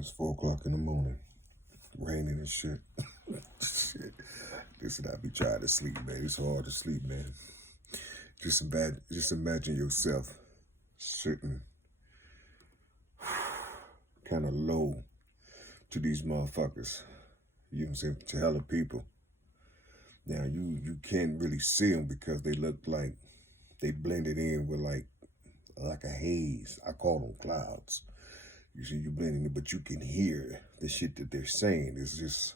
It's 4 o'clock in the morning. Raining and shit. Shit. Listen, I be trying to sleep, man. It's hard to sleep, man. Just imagine yourself sitting kind of low to these motherfuckers. You know what I'm saying? To hella people. Now, you can't really see them because they look like they blended in with like a haze. I call them clouds. You see, you blending it, but you can hear the shit that they're saying. It's just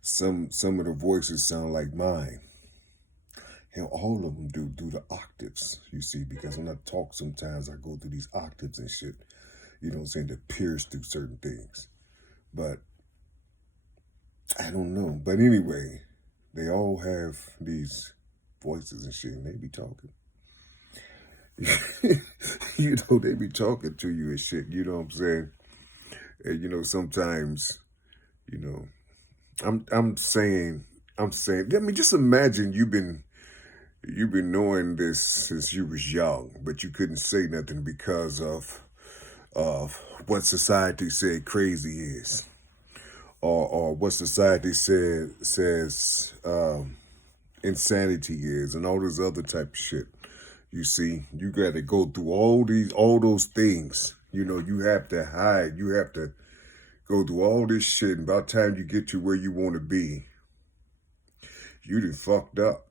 some of the voices sound like mine. Hell, all of them do the octaves, you see, because when I talk sometimes I go through these octaves and shit, you know what I'm saying, to pierce through certain things. But I don't know. But anyway, they all have these voices and shit, and they be talking. You know, they be talking to you and shit, you know what I'm saying? And, you know, sometimes, you know, I'm saying, I mean, just imagine you've been knowing this since you was young, but you couldn't say nothing because of what society said crazy is, or what society says insanity is, and all this other type of shit. You see, you got to go through all those things. You know, you have to hide. You have to go through all this shit. And by the time you get to where you want to be, you done fucked up.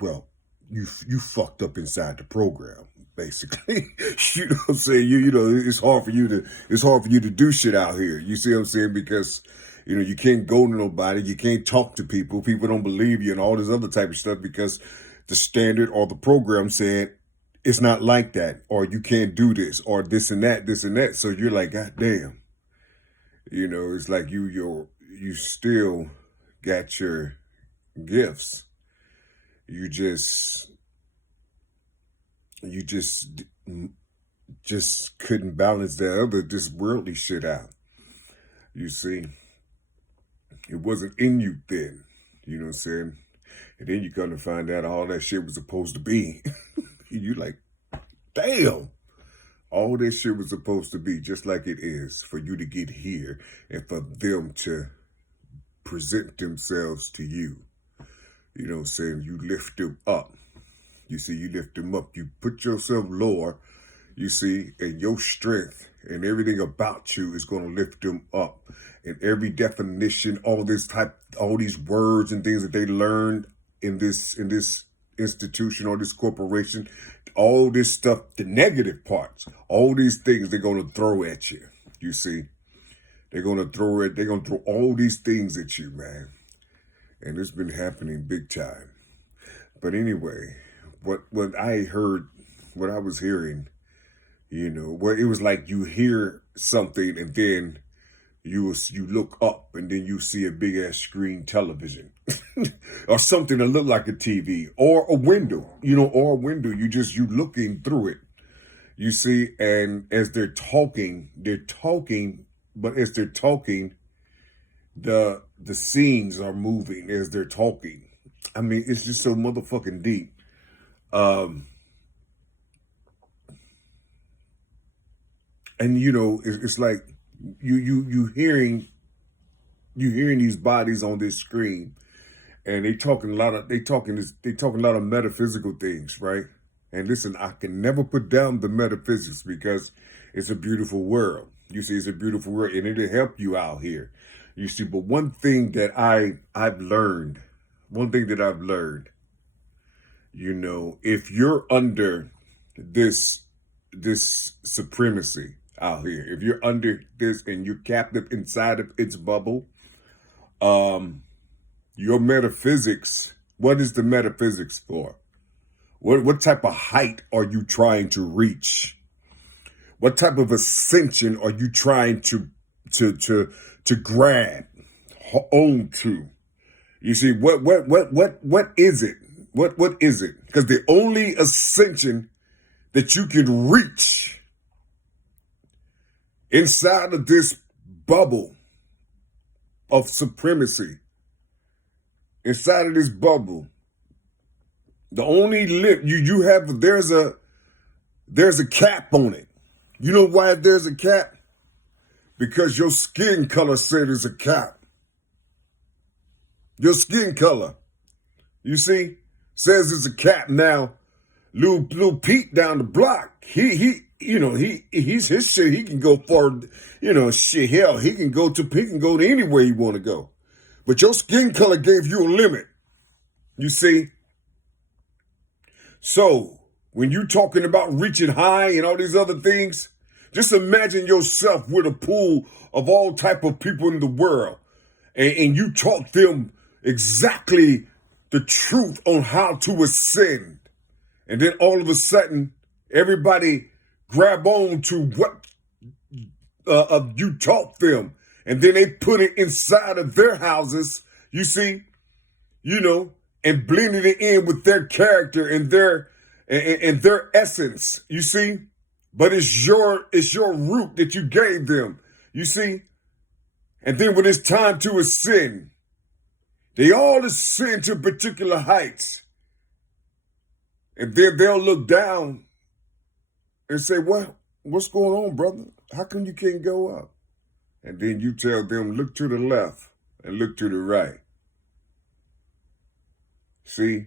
Well, you fucked up inside the program, basically. You know what I'm saying? You know, it's hard for you to do shit out here. You see what I'm saying? Because, you know, you can't go to nobody, you can't talk to people, people don't believe you and all this other type of stuff because the standard or the program said it's not like that, or you can't do this, or this and that. So you're like, God damn. You know, it's like you still got your gifts. You just couldn't balance this worldly shit out. You see, it wasn't in you then. You know what I'm saying? And then you come to find out all that shit was supposed to be. You like, damn. All this shit was supposed to be just like it is for you to get here and for them to present themselves to you. You know what I'm saying? You lift them up. You see, you lift them up. You put yourself lower, you see, and your strength and everything about you is going to lift them up. And every definition, all these words and things that they learned in this institution or this corporation, all this stuff, the negative parts, all these things they're going to throw at you. You see, they're going to throw all these things at you, man. And it's been happening big time. But anyway, what I heard, what I was hearing, you know, where it was like you hear something and then you look up and then you see a big ass screen television or something that looked like a TV or a window, you know, or a window. You looking through it, you see, and as they're talking, but as they're talking, the scenes are moving as they're talking. I mean, it's just so motherfucking deep. And you know, it's like you hearing these bodies on this screen, and they talking a lot of metaphysical things, right? And listen, I can never put down the metaphysics because it's a beautiful world. You see, it's a beautiful world, and it'll help you out here. You see, but one thing that I've learned, you know, if you're under this supremacy out here, if you're under this and you're captive inside of its bubble, your metaphysics, what is the metaphysics for? What type of height are you trying to reach? What type of ascension are you trying to grab onto? You see, what is it? What is it? Because the only ascension that you can reach inside of this bubble of supremacy, inside of this bubble, the only lip you have, there's a cap on it. You know why there's a cap? Because your skin color said it's a cap. Your skin color, you see, says it's a cap. Now, Lil Pete down the block, he's his shit. He can go for, shit. Hell, he can go to anywhere he want to go. But your skin color gave you a limit. You see? So, when you talking about reaching high and all these other things, just imagine yourself with a pool of all type of people in the world. And you taught them exactly the truth on how to ascend. And then all of a sudden, everybody grab on to what you taught them. And then they put it inside of their houses, you see, and blended it in with their character and their essence, you see. But it's your root that you gave them, you see. And then when it's time to ascend, they all ascend to particular heights. And then they'll look down and say, well, what's going on, brother? How come you can't go up? And then you tell them, look to the left and look to the right. See,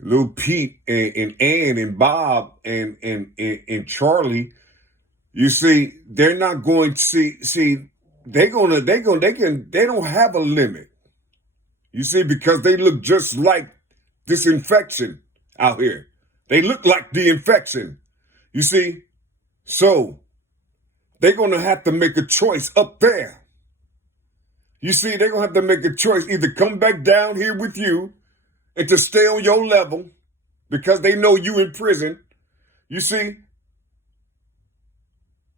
Lil Pete and Ann and Bob and Charlie, you see, they're not going to see, they don't have a limit. You see, because they look just like this infection out here. They look like the infection. You see, so they're going to have to make a choice up there. You see, they're going to have to make a choice, either come back down here with you and to stay on your level because they know you in prison, you see,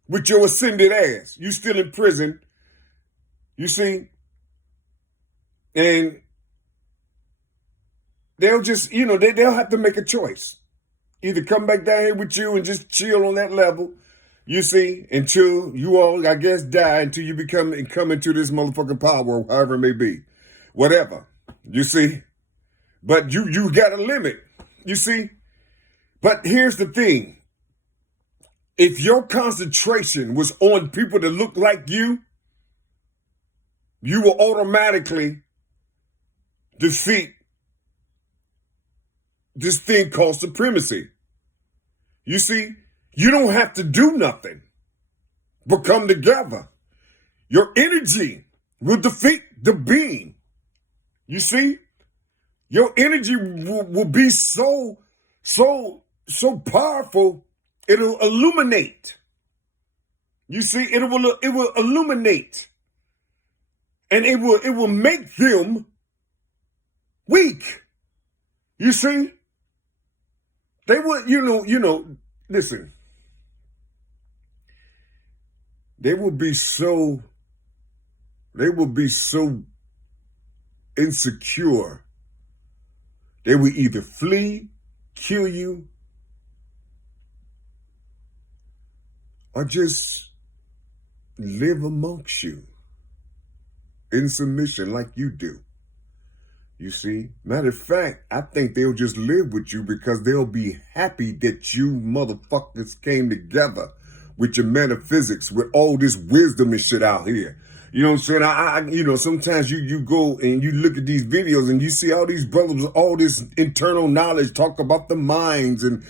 with your ascended ass. You still in prison, you see, and they'll just, they'll have to make a choice. Either come back down here with you and just chill on that level, you see, until you all, I guess, die, until you come into this motherfucking power, however it may be. Whatever, you see. But you got a limit, you see. But here's the thing. If your concentration was on people that look like you will automatically defeat this thing called supremacy. You see, you don't have to do nothing but come together. Your energy will defeat the being. You see, your energy will be so powerful, it'll illuminate. You see, it will illuminate, and it will make them weak. You see, they will, listen. They will be so insecure. They will either flee, kill you, or just live amongst you in submission like you do. You see? Matter of fact, I think they'll just live with you because they'll be happy that you motherfuckers came together with your metaphysics, with all this wisdom and shit out here. You know what I'm saying? Sometimes you go and you look at these videos and you see all these brothers with all this internal knowledge talk about the minds and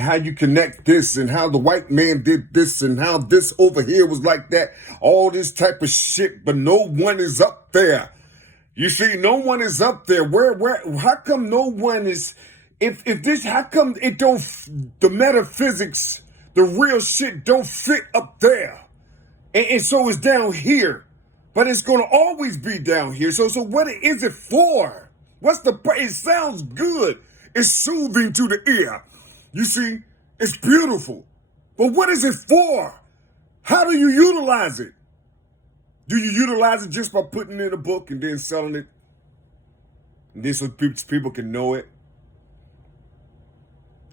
how you connect this and how the white man did this and how this over here was like that. All this type of shit, but no one is up there. You see, no one is up there. How come no one is, how come it don't, the metaphysics, the real shit don't fit up there? And so it's down here, but it's going to always be down here. So what is it for? It sounds good. It's soothing to the ear. You see, it's beautiful. But what is it for? How do you utilize it? Do you utilize it just by putting it in a book and then selling it? And then so people can know it?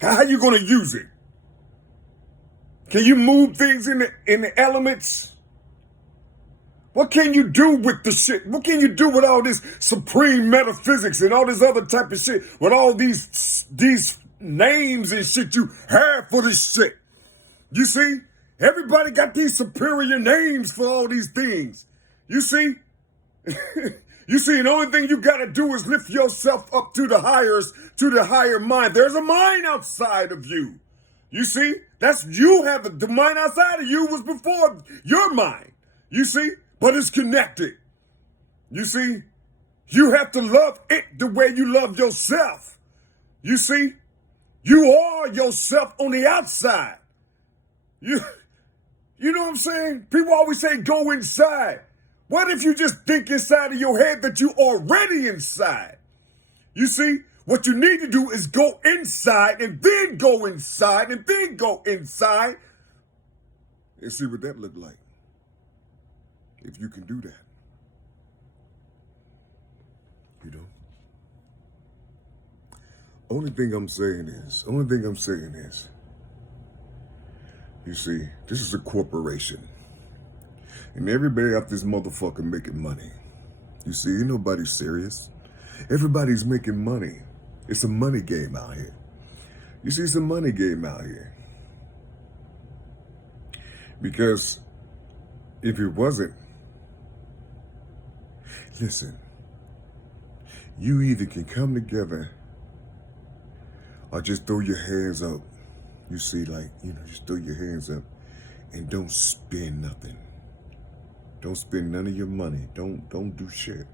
How are you going to use it? Can you move things in the elements? What can you do with the shit? What can you do with all this supreme metaphysics and all this other type of shit? With all these names and shit you have for this shit? You see, everybody got these superior names for all these things. You see, you see, the only thing you got to do is lift yourself up to the higher mind. There's a mind outside of you. You see, that's you have the mind outside of you was before your mind. You see, but it's connected. You see, you have to love it the way you love yourself. You see, you are yourself on the outside. You know what I'm saying? People always say go inside. What if you just think inside of your head that you already inside? You see, what you need to do is go inside and then go inside and then go inside and see what that look like. If you can do that. You know? Only thing I'm saying is, you see, this is a corporation. And everybody out this motherfucker making money. You see, ain't nobody serious. Everybody's making money. It's a money game out here. You see, it's a money game out here. Because if it wasn't, listen, you either can come together or just throw your hands up. You see, like, just throw your hands up and don't spend nothing. Don't spend none of your money. Don't do shit.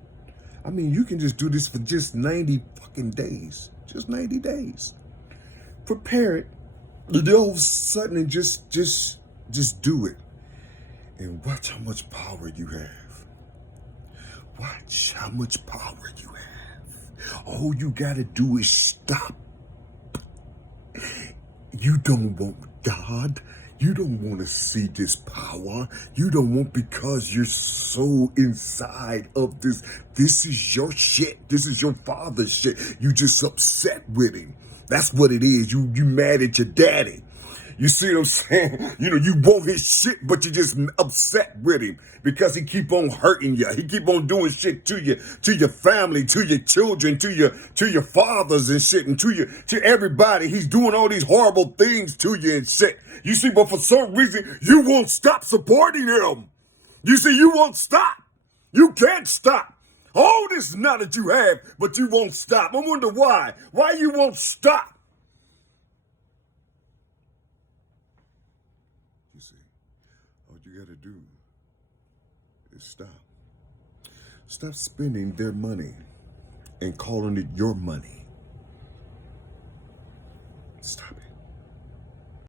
I mean, you can just do this for just 90 fucking days. Just 90 days. Prepare it. And then all of a sudden, and just do it. And watch how much power you have. Watch how much power you have. All you gotta do is stop. You don't want God. You don't want to see this power. You don't want, because you're so inside of this. This is your shit. This is your father's shit. You just upset with him. That's what it is. You mad at your daddy. You see what I'm saying? You want his shit, but you just upset with him because he keep on hurting you. He keep on doing shit to you, to your family, to your children, to your fathers and shit, and to everybody. He's doing all these horrible things to you and shit. You see, but for some reason, you won't stop supporting him. You see, you won't stop. You can't stop. All this knowledge you have, but you won't stop. I wonder why. Why you won't stop? You see, all you gotta do is stop. Stop spending their money and calling it your money.